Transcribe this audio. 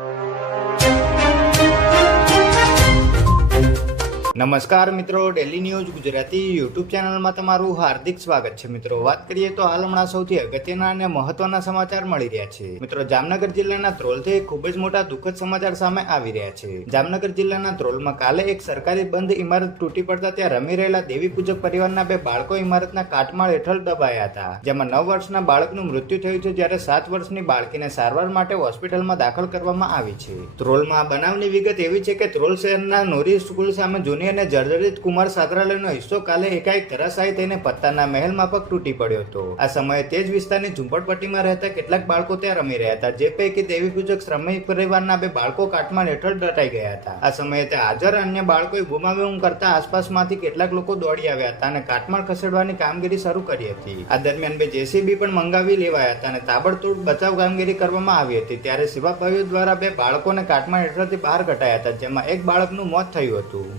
you. નમસ્કાર મિત્રો daily news Gujarati YouTube ચેનલમાં તમારું હાર્દિક સ્વાગત છે. મિત્રો, વાત કરીએ તો હાલ હમણાં સૌથી અગત્યના અને મહત્વના સમાચાર મળી રહ્યા છે. મિત્રો, જામનગર જિલ્લાના ધ્રોલથી ખૂબ જ મોટા દુઃખદ સમાચાર સામે આવી રહ્યા છે. જામનગર જિલ્લાના ધ્રોલમાં કાલે એક સરકારી બંધ ઇમારત તૂટી પડતા ત્યાં રમી રહેલા દેવી પૂજક પરિવારના બે બાળકો ઇમારતના કાટમાળ હેઠળ દબાયા હતા. જેમાં નવ વર્ષના બાળકનું મૃત્યુ થયું છે, જ્યારે સાત વર્ષની બાળકીને સારવાર માટે હોસ્પિટલમાં દાખલ કરવામાં આવી છે. ધ્રોલમાં બનાવની વિગત એવી છે કે ત્રોલ શહેરના નોરી સ્કૂલ સામે જૂની અને જર્જરિત કુમાર સાગરાલયનો હિસ્સો કાલે એકાએક ધરાશાયી થઈને પત્તાના મહેલ માફક તૂટી પડ્યો હતો. આ સમયે તે જ વિસ્તારની ઝુંપડપટ્ટીમાં રહેતા કેટલાક બાળકો ત્યાં રમી રહ્યા હતા, જે પૈકી દેવી પૂજક શ્રમિક પરિવારના બે બાળકો કાટમાળ હેઠળ દટાઈ ગયા હતા. આ સમયે ત્યાં હાજર અન્ય બાળકોએ ગુમાવ્યું કરતા આસપાસમાંથી કેટલાક લોકો દોડી આવ્યા હતા અને કાટમાળ ખસેડવાની કામગીરી શરૂ કરી હતી. આ દરમિયાન બે જેસીબી પણ મંગાવી લેવાયા હતા અને તાબડતોડ બચાવ કામગીરી કરવામાં આવી હતી. ત્યારે શિવાભાઈઓ દ્વારા બે બાળકોને કાટમાળ હેઠળથી બહાર કઢાયા હતા, જેમાં એક બાળકનું મોત થયું હતું.